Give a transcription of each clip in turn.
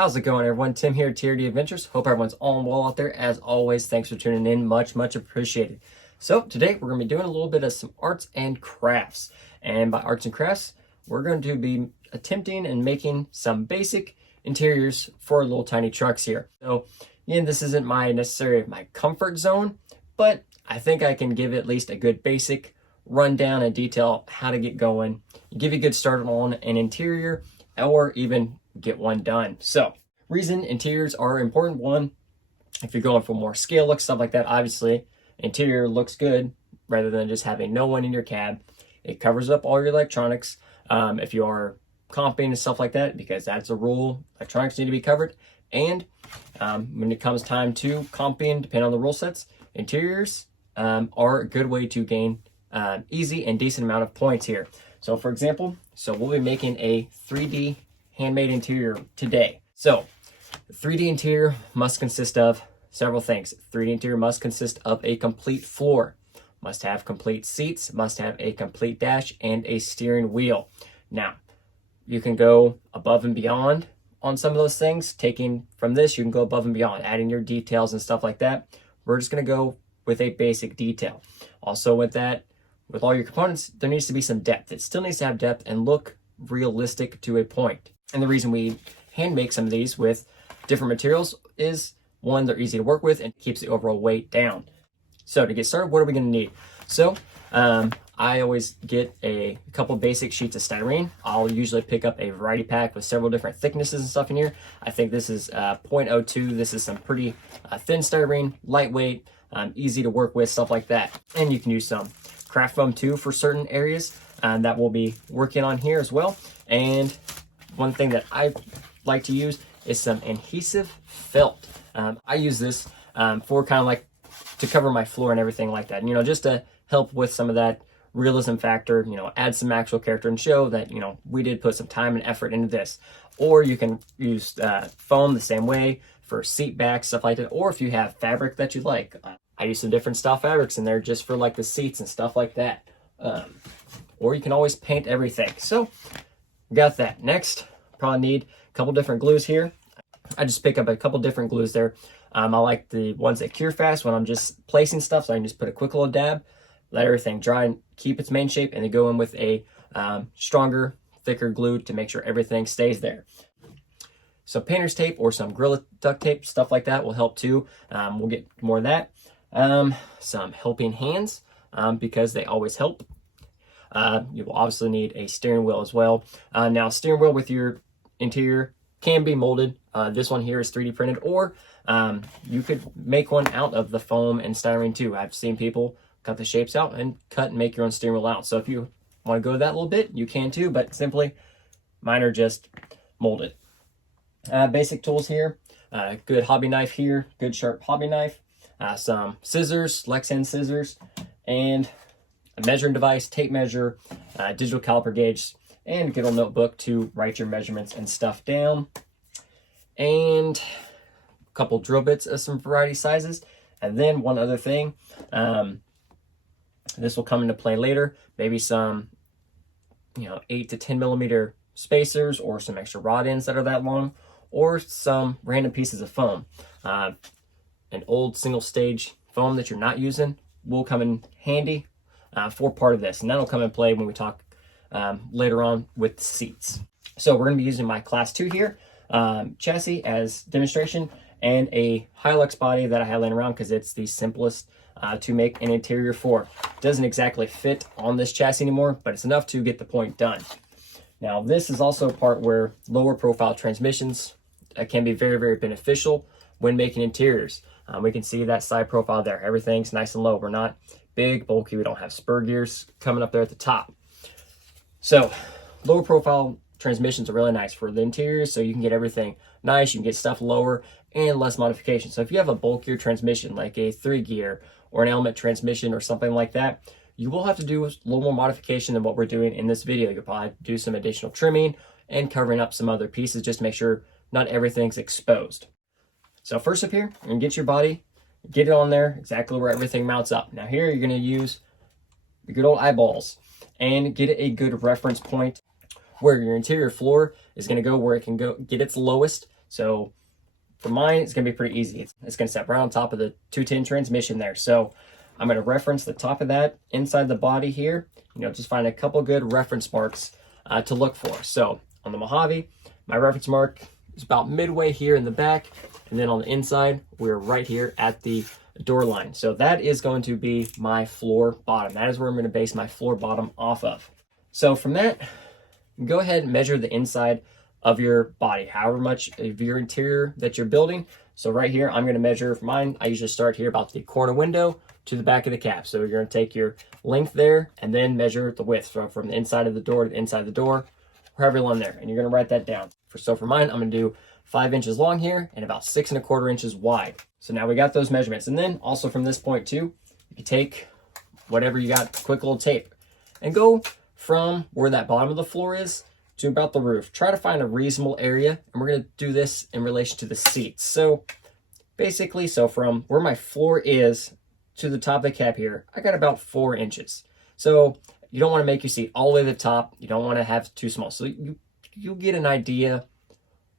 How's it going, everyone? Tim here at TRD Adventures. Hope everyone's all well out there. As always, thanks for tuning in. Much appreciated. So today we're going to be doing a little bit of some arts and crafts. And by arts and crafts, we're going to be attempting and making some basic interiors for little tiny trucks here. So again, this isn't necessarily my comfort zone, but I think I can give at least a good basic rundown and detail how to get going, give you a good start on an interior, or even get one done. So reason interiors are important. One, if you're going for more scale look, stuff like that, obviously interior looks good rather than just having no one in your cab. It covers up all your electronics. If you are comping and stuff like that, because that's a rule, electronics need to be covered. And when it comes time to comping, depending on the rule sets, interiors are a good way to gain easy and decent amount of points here. So for example, we'll be making a 3D handmade interior today. So the 3D interior must consist of several things. 3D interior must consist of a complete floor, must have complete seats, must have a complete dash, and a steering wheel. Now, you can go above and beyond on some of those things. Taking from this, you can go above and beyond, adding your details and stuff like that. We're just going to go with a basic detail. Also with that, with all your components, there needs to be some depth. It still needs to have depth and look realistic to a point. And the reason we hand make some of these with different materials is, one, they're easy to work with and keeps the overall weight down. So to get started, what are we going to need? So I always get a couple basic sheets of styrene. I'll usually pick up a variety pack with several different thicknesses and stuff in here. I think this is 0.02. This is some pretty thin styrene, lightweight, easy to work with, stuff like that. And you can use some craft foam too for certain areas that we'll be working on here as well. And one thing that I like to use is some adhesive felt. I use this for kind of like to cover my floor and everything like that. Just to help with some of that realism factor, add some actual character and show that, we did put some time and effort into this. Or you can use foam the same way for seat backs, stuff like that. Or if you have fabric that you like, I use some different style fabrics in there just for like the seats and stuff like that. Or you can always paint everything. So got that. Next, probably need a couple different glues here. I just pick up a couple different glues there. I like the ones that cure fast when I'm just placing stuff, so I can just put a quick little dab, let everything dry and keep its main shape, and then go in with a stronger, thicker glue to make sure everything stays there. So painter's tape or some Gorilla duct tape, stuff like that will help too. We'll get more of that. Some helping hands, because they always help. You will obviously need a steering wheel as well. Now, steering wheel with your interior can be molded. This one here is 3D printed, or you could make one out of the foam and styrene too. I've seen people cut the shapes out and cut and make your own steering wheel out. So if you want to go that little bit, you can too, but simply mine are just molded. Basic tools here, good hobby knife here, good sharp hobby knife, some scissors, Lexan scissors, and a measuring device, tape measure, digital caliper gauge, and a good old notebook to write your measurements and stuff down. And a couple drill bits of some variety sizes. And then one other thing, this will come into play later, maybe some 8 to 10 millimeter spacers, or some extra rod ends that are that long, or some random pieces of foam. An old single stage foam that you're not using will come in handy for part of this, and that'll come in play when we talk later on with the seats. So we're going to be using my class 2 here chassis as demonstration, and a Hilux body that I have laying around because it's the simplest to make an interior for. It doesn't exactly fit on this chassis anymore, but it's enough to get the point done. Now, this is also a part where lower profile transmissions can be very beneficial when making interiors. We can see that side profile there. Everything's nice and low. We're not big, bulky. We don't have spur gears coming up there at the top. So lower profile transmissions are really nice for the interior, so you can get everything nice. You can get stuff lower and less modification. So if you have a bulkier transmission like a 3-gear or an element transmission or something like that, you will have to do a little more modification than what we're doing in this video. You'll probably do some additional trimming and covering up some other pieces just to make sure not everything's exposed. So first up here, you're gonna get your body, get it on there exactly where everything mounts up. Now here you're gonna use the good old eyeballs and get a good reference point where your interior floor is going to go, where it can go get its lowest So for mine, it's going to be pretty easy. It's going to sit right on top of the 210 transmission there. So I'm going to reference the top of that inside the body here. Just find a couple good reference marks to look for. So on the Mojave, my reference mark is about midway here in the back. And then on the inside, we're right here at the door line. So that is going to be my floor bottom. That is where I'm going to base my floor bottom off of. So from that, go ahead and measure the inside of your body, however much of your interior that you're building. So right here, I'm going to measure for mine. I usually start here about the corner window to the back of the cap. So you're going to take your length there and then measure the width from the inside of the door to the inside of the door, wherever along there. And you're going to write that down. So for mine, I'm going to do 5 inches long here and about 6 1/4 inches wide. So now we got those measurements. And then also from this point too, you can take whatever you got, quick little tape, and go from where that bottom of the floor is to about the roof. Try to find a reasonable area, and we're going to do this in relation to the seats. So basically, from where my floor is to the top of the cap here, I got about 4 inches. So you don't want to make your seat all the way to the top. You don't want to have too small. So you'll get an idea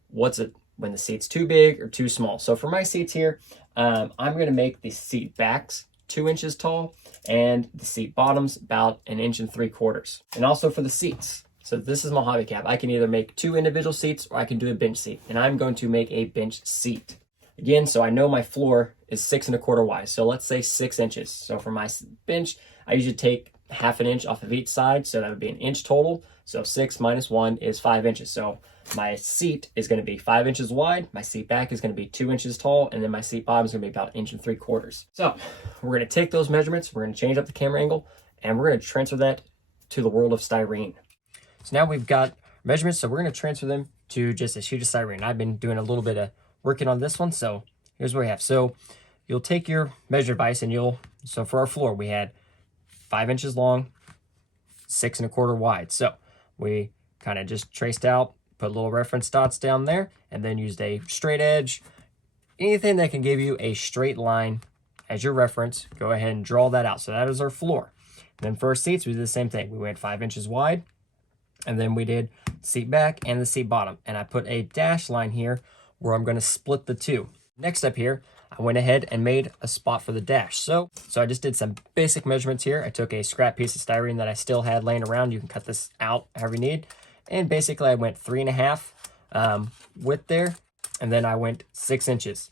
when the seat's too big or too small. So for my seats here, I'm going to make the seat backs 2 inches tall and the seat bottoms about 1 3/4 inches. And also for the seats. So this is Mojave cap. I can either make 2 individual seats or I can do a bench seat. And I'm going to make a bench seat. Again, so I know my floor is 6 1/4 wide. So let's say 6 inches. So for my bench, I usually take 1/2 inch off of each side. So that would be 1 inch total. So 6 minus 1 is 5 inches. So my seat is going to be 5 inches wide. My seat back is going to be 2 inches tall. And then my seat bottom is going to be about 1 3/4 inches. So we're going to take those measurements. We're going to change up the camera angle. And we're going to transfer that to the world of styrene. So now we've got measurements. So we're going to transfer them to just a sheet of styrene. I've been doing a little bit of working on this one. So here's what we have. So you'll take your measure device and so for our floor, we had 5 inches long, 6 1/4 wide. So we kind of just traced out, put little reference dots down there, and then used a straight edge. Anything that can give you a straight line as your reference, go ahead and draw that out. So that is our floor. And then for our seats, we did the same thing. We went 5 inches wide, and then we did seat back and the seat bottom. And I put a dash line here where I'm going to split the two. Next up here, I went ahead and made a spot for the dash. So I just did some basic measurements here. I took a scrap piece of styrene that I still had laying around. You can cut this out however you need. And basically I went 3 1/2 width there. And then I went 6 inches.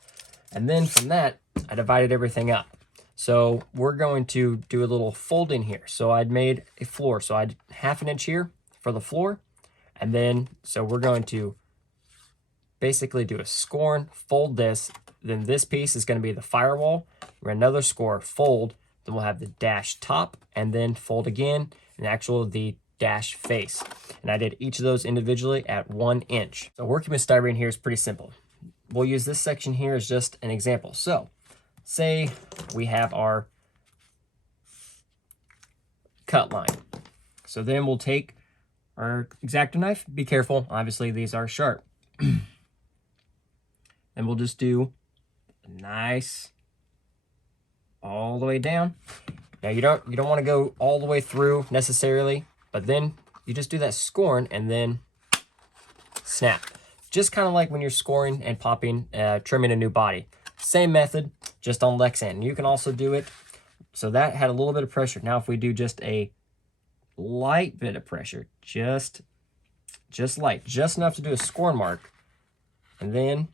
And then from that, I divided everything up. So we're going to do a little folding here. So I'd made a floor. So I'd 1/2 inch here for the floor. And then, so we're going to basically do a scorn, fold this. Then this piece is going to be the firewall. We're another score, fold. Then we'll have the dash top and then fold again and the dash face. And I did each of those individually at 1 inch. So working with styrene here is pretty simple. We'll use this section here as just an example. So say we have our cut line. So then we'll take our X-Acto knife. Be careful. Obviously these are sharp. And we'll just do a nice all the way down. Now you don't want to go all the way through necessarily, but then you just do that scorn and then snap. Just kind of like when you're scoring and popping, trimming a new body. Same method, just on Lexan. You can also do it. So that had a little bit of pressure. Now if we do just a light bit of pressure, just light, just enough to do a scorn mark, and then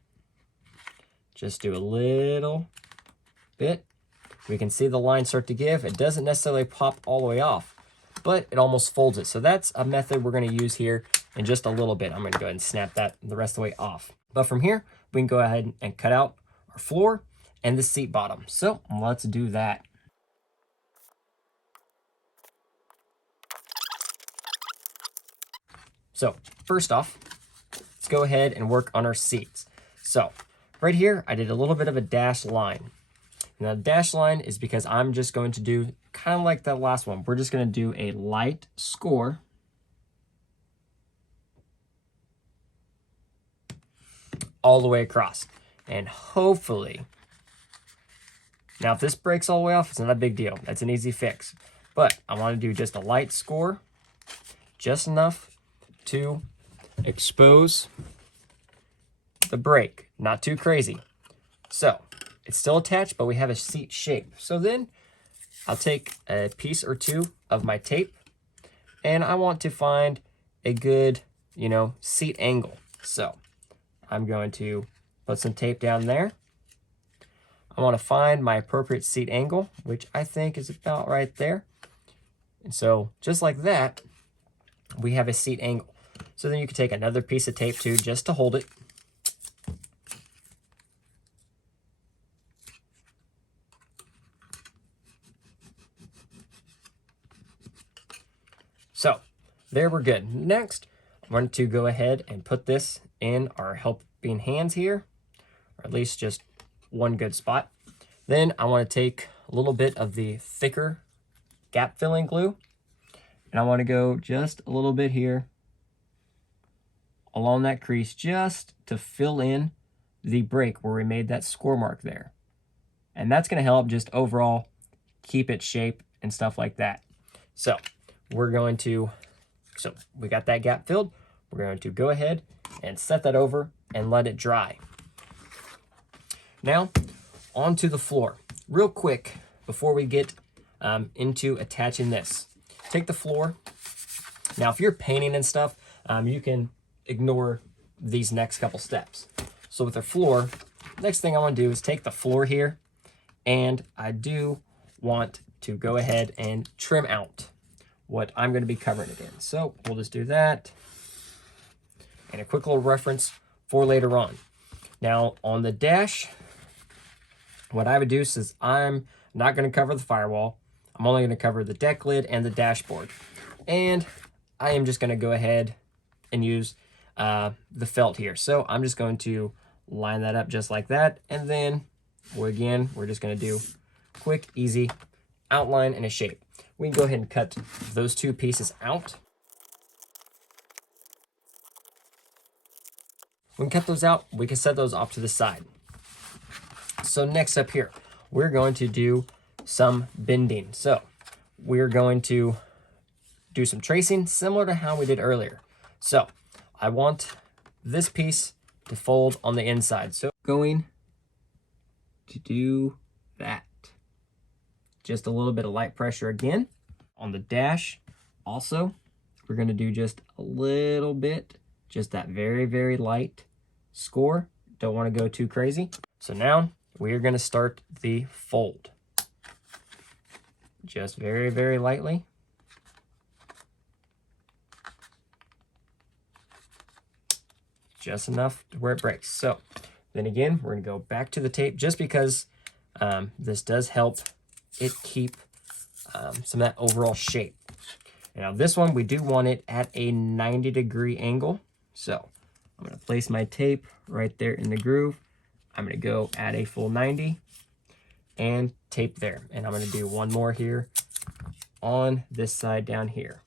just do a little bit. We can see the line start to give. It doesn't necessarily pop all the way off, but it almost folds it. So that's a method we're going to use here in just a little bit. I'm going to go ahead and snap that the rest of the way off. But from here, we can go ahead and cut out our floor and the seat bottom. So let's do that. So first off, let's go ahead and work on our seats. So right here, I did a little bit of a dash line. Now the dash line is because I'm just going to do kind of like that last one. We're just going to do a light score all the way across. And hopefully, now if this breaks all the way off, it's not a big deal. That's an easy fix. But I want to do just a light score, just enough to expose the break. Not too crazy. So it's still attached, but we have a seat shape. So then I'll take a piece or two of my tape, and I want to find a good, seat angle. So I'm going to put some tape down there. I want to find my appropriate seat angle, which I think is about right there. And so just like that, we have a seat angle. So then you can take another piece of tape too, just to hold it. So there we're good. Next, I want to go ahead and put this in our helping hands here, or at least just one good spot. Then I want to take a little bit of the thicker gap filling glue, and I want to go just a little bit here along that crease just to fill in the break where we made that score mark there. And that's going to help just overall keep its shape and stuff like that. So we got that gap filled. We're going to go ahead and set that over and let it dry. Now, onto the floor. Real quick, before we get into attaching this. Take the floor. Now, if you're painting and stuff, you can ignore these next couple steps. So with the floor, next thing I want to do is take the floor here, and I do want to go ahead and trim out what I'm going to be covering it in. So we'll just do that. And a quick little reference for later on. Now on the dash, what I would do is I'm not going to cover the firewall. I'm only going to cover the deck lid and the dashboard. And I am just going to go ahead and use the felt here. So I'm just going to line that up just like that. And then we're just going to do quick, easy outline and a shape. We can go ahead and cut those two pieces out. We can cut those out. We can set those off to the side. So next up here, we're going to do some bending. So we're going to do some tracing similar to how we did earlier. So I want this piece to fold on the inside. So going to do that. Just a little bit of light pressure again. On the dash, also, we're going to do just a little bit, just that very, very light score. Don't want to go too crazy. So now we're going to start the fold. Just very, very lightly. Just enough to where it breaks. So then again, we're going to go back to the tape just because this does help it keep some of that overall shape. Now this one, we do want it at a 90-degree angle. So I'm going to place my tape right there in the groove. I'm going to go at a full 90 and tape there. And I'm going to do one more here on this side down here.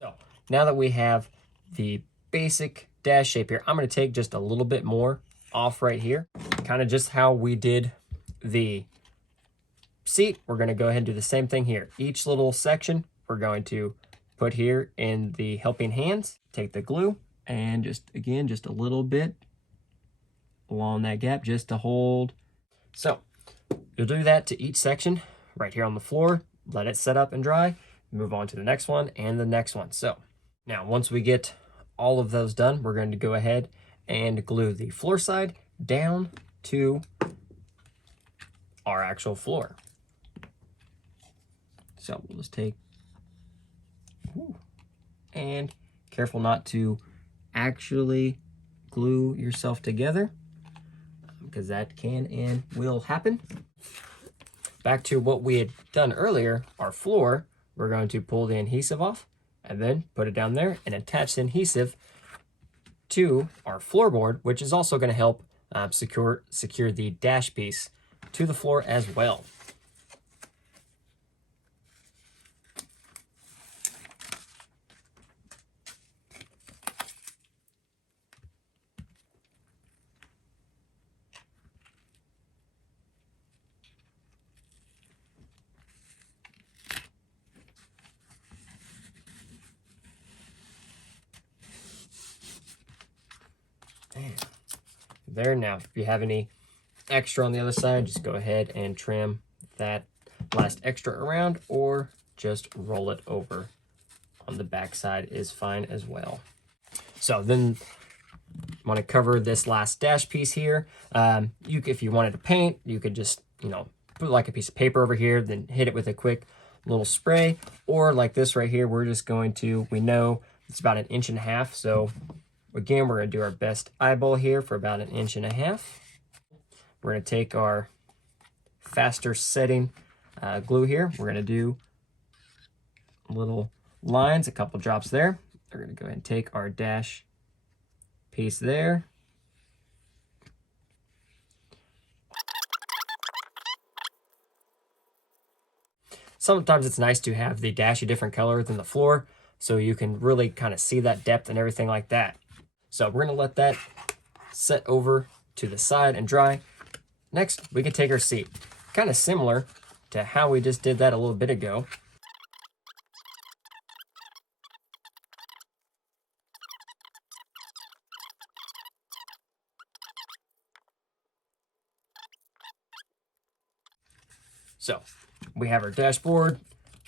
So now that we have the basic dash shape here, I'm going to take just a little bit more off right here, kind of just how we did the seat. We're going to go ahead and do the same thing here. Each little section we're going to put here in the helping hands. Take the glue and just a little bit along that gap just to hold. So you'll do that to each section right here on the floor. Let it set up and dry. Move on to the next one and the next one. So now once we get all of those done, we're going to go ahead and glue the floor side down to our actual floor. So we'll just take, and careful not to actually glue yourself together, because that can and will happen. Back to what we had done earlier, our floor, we're going to pull the adhesive off and then put it down there and attach the adhesive to our floorboard, which is also going to help secure the dash piece to the floor as well. there. Now, if you have any extra on the other side, just go ahead and trim that last extra around, or just roll it over on the back side is fine as well. So then want to cover this last dash piece here. If you wanted to paint, you could just, put like a piece of paper over here, then hit it with a quick little spray, or like this right here, we're just going to, we know it's about 1.5 inches. So again, we're going to do our best eyeball here for about 1.5 inches. We're going to take our faster setting glue here. We're going to do little lines, a couple drops there. We're going to go ahead and take our dash piece there. Sometimes it's nice to have the dash a different color than the floor, so you can really kind of see that depth and everything like that. So we're going to let that set over to the side and dry. Next, we can take our seat. Kind of similar to how we just did that a little bit ago. So we have our dashboard,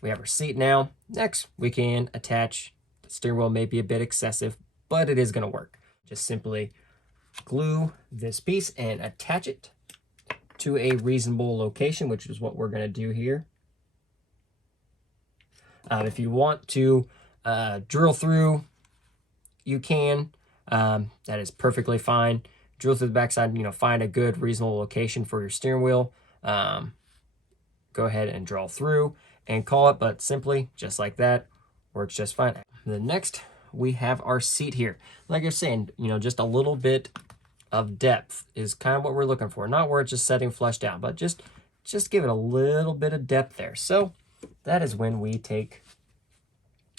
we have our seat now. Next, we can attach the steering wheel. May be a bit excessive, but it is going to work. Just simply glue this piece and attach it to a reasonable location, which is what we're going to do here. If you want to drill through, you can. That is perfectly fine. Drill through the backside, find a good, reasonable location for your steering wheel. Go ahead and draw through and call it, but simply just like that works just fine. The next, we have our seat here. Like I was saying, just a little bit of depth is kind of what we're looking for. Not where it's just setting flush down, but just give it a little bit of depth there. So that is when we take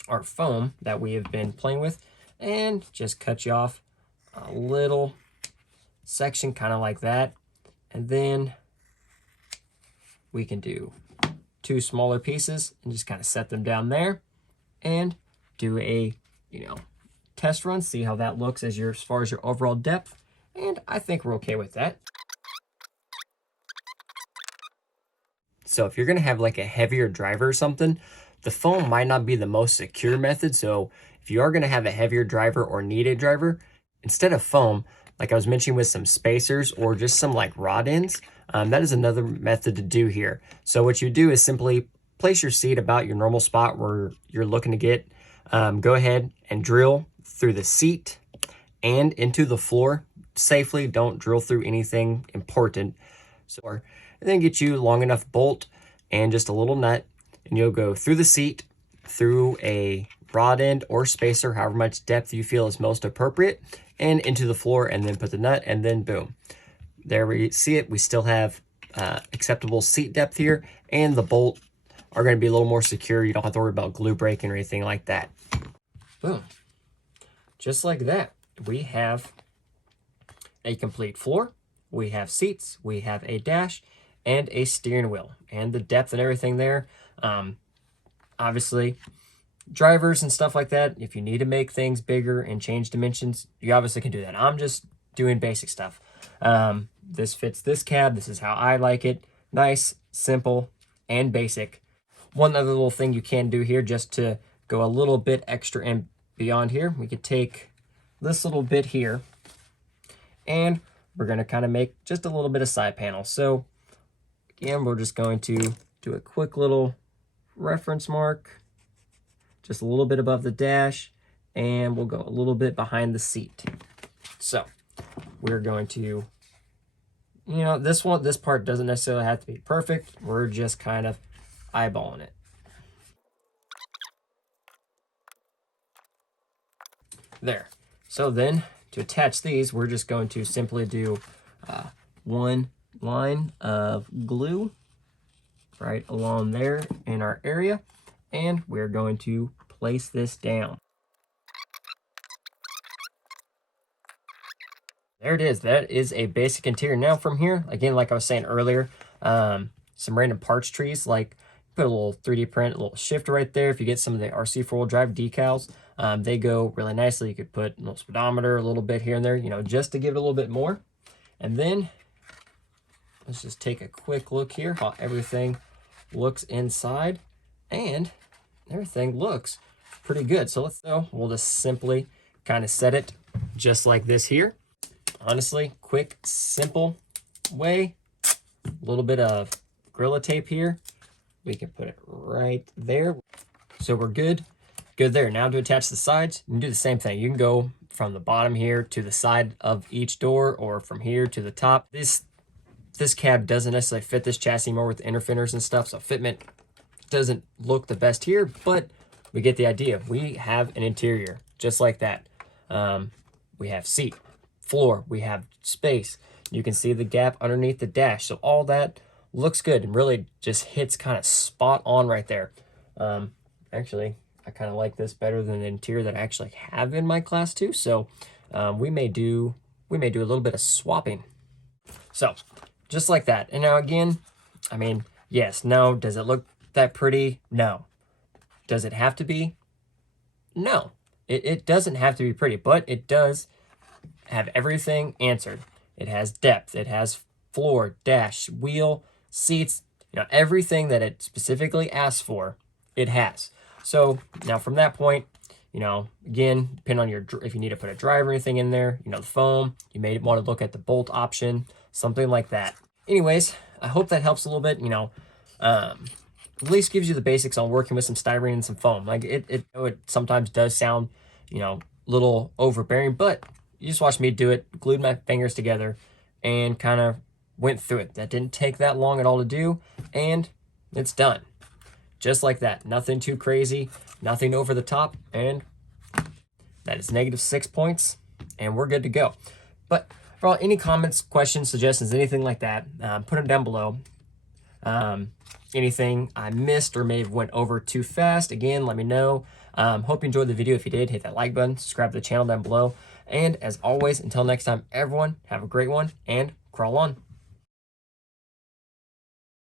our foam that we have been playing with and just cut you off a little section kind of like that. And then we can do 2 smaller pieces and just kind of set them down there and do a, test run, see how that looks as far as your overall depth. And I think we're okay with that. So if you're gonna have like a heavier driver or something, the foam might not be the most secure method. So if you are gonna have a heavier driver or need a driver, instead of foam, like I was mentioning with some spacers or just some like rod ends, that is another method to do here. So what you do is simply place your seat about your normal spot where you're looking to get. Go ahead and drill through the seat and into the floor safely. Don't drill through anything important. So, and then get you long enough bolt and just a little nut, and you'll go through the seat, through a rod end or spacer, however much depth you feel is most appropriate, and into the floor, and then put the nut, and then boom. There we see it. We still have acceptable seat depth here, and the bolt are going to be a little more secure. You don't have to worry about glue breaking or anything like that. Boom. Just like that, we have a complete floor. We have seats, we have a dash, and a steering wheel, and the depth and everything there. Obviously, drivers and stuff like that, if you need to make things bigger and change dimensions, you obviously can do that. I'm just doing basic stuff. This fits this cab. This is how I like it. Nice, simple, and basic. One other little thing you can do here, just to go a little bit extra and beyond here, we could take this little bit here, and we're going to kind of make just a little bit of side panel. So again, we're just going to do a quick little reference mark, just a little bit above the dash, and we'll go a little bit behind the seat. So we're going to, this part doesn't necessarily have to be perfect. We're just kind of eyeballing it. There. So then to attach these, we're just going to simply do one line of glue right along there in our area, and we're going to place this down. There it is. That is a basic interior. Now from here, again, like I was saying earlier, some random parts trees, like put a little 3D print, a little shifter right there. If you get some of the RC 4-wheel drive decals, they go really nicely. You could put a little speedometer, a little bit here and there, just to give it a little bit more. And then let's just take a quick look here how everything looks inside, and everything looks pretty good. So we'll just simply kind of set it just like this here. Honestly, quick, simple way. A little bit of Gorilla Tape here. We can put it right there. So we're good there. Now to attach the sides, you can do the same thing. You can go from the bottom here to the side of each door, or from here to the top. This cab doesn't necessarily fit this chassis anymore with the inner fenders and stuff, so fitment doesn't look the best here, but we get the idea. We have an interior just like that. We have seat, floor, we have space. You can see the gap underneath the dash, so all that looks good and really just hits kind of spot on right there. Actually, I kind of like this better than the interior that I actually have in my Class 2, so we may do a little bit of swapping. So just like that. And now again, I mean, yes, no. Does it look that pretty? No. Does it have to be? No. It doesn't have to be pretty, but it does have everything answered. It has depth. It has floor, dash, wheel, seats, everything that it specifically asks for, it has. So now from that point, again, depending on if you need to put a drive or anything in there, the foam, you may want to look at the bolt option, something like that. Anyways, I hope that helps a little bit, at least gives you the basics on working with some styrene and some foam. Like it sometimes does sound, a little overbearing, but you just watched me do it, glued my fingers together and kind of went through it. That didn't take that long at all to do, and it's done. Just like that. Nothing too crazy, nothing over the top, and that is -6 points, and we're good to go. But for all, any comments, questions, suggestions, anything like that, put them down below. Anything I missed or may have went over too fast, again, let me know. Hope you enjoyed the video. If you did, hit that like button, subscribe to the channel down below. And as always, until next time, everyone, have a great one and crawl on.